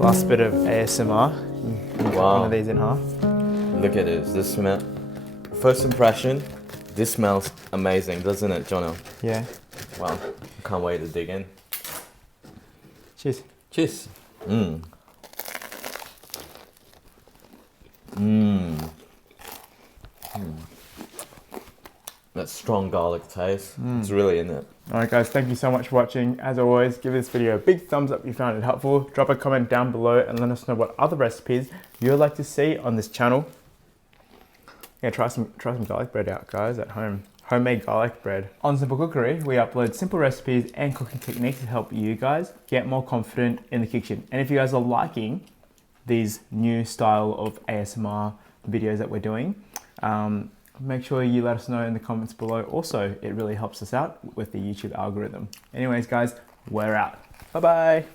Last bit of ASMR. Wow. One of these in half. Look at this. This smell. First impression, this smells amazing, doesn't it, Jono? Yeah. Wow. Can't wait to dig in. Cheers. Cheers. Mmm. Mmm. Mm. That strong garlic taste. It's really in it. Alright guys, thank you so much for watching. As always, give this video a big thumbs up if you found it helpful. Drop a comment down below and let us know what other recipes you would like to see on this channel. Yeah, try some garlic bread out, guys, at home. Homemade garlic bread. On Simple Cookery, we upload simple recipes and cooking techniques to help you guys get more confident in the kitchen. And if you guys are liking these new style of ASMR videos that we're doing, make sure you let us know in the comments below. Also, it really helps us out with the YouTube algorithm. Anyways, guys, we're out. Bye-bye.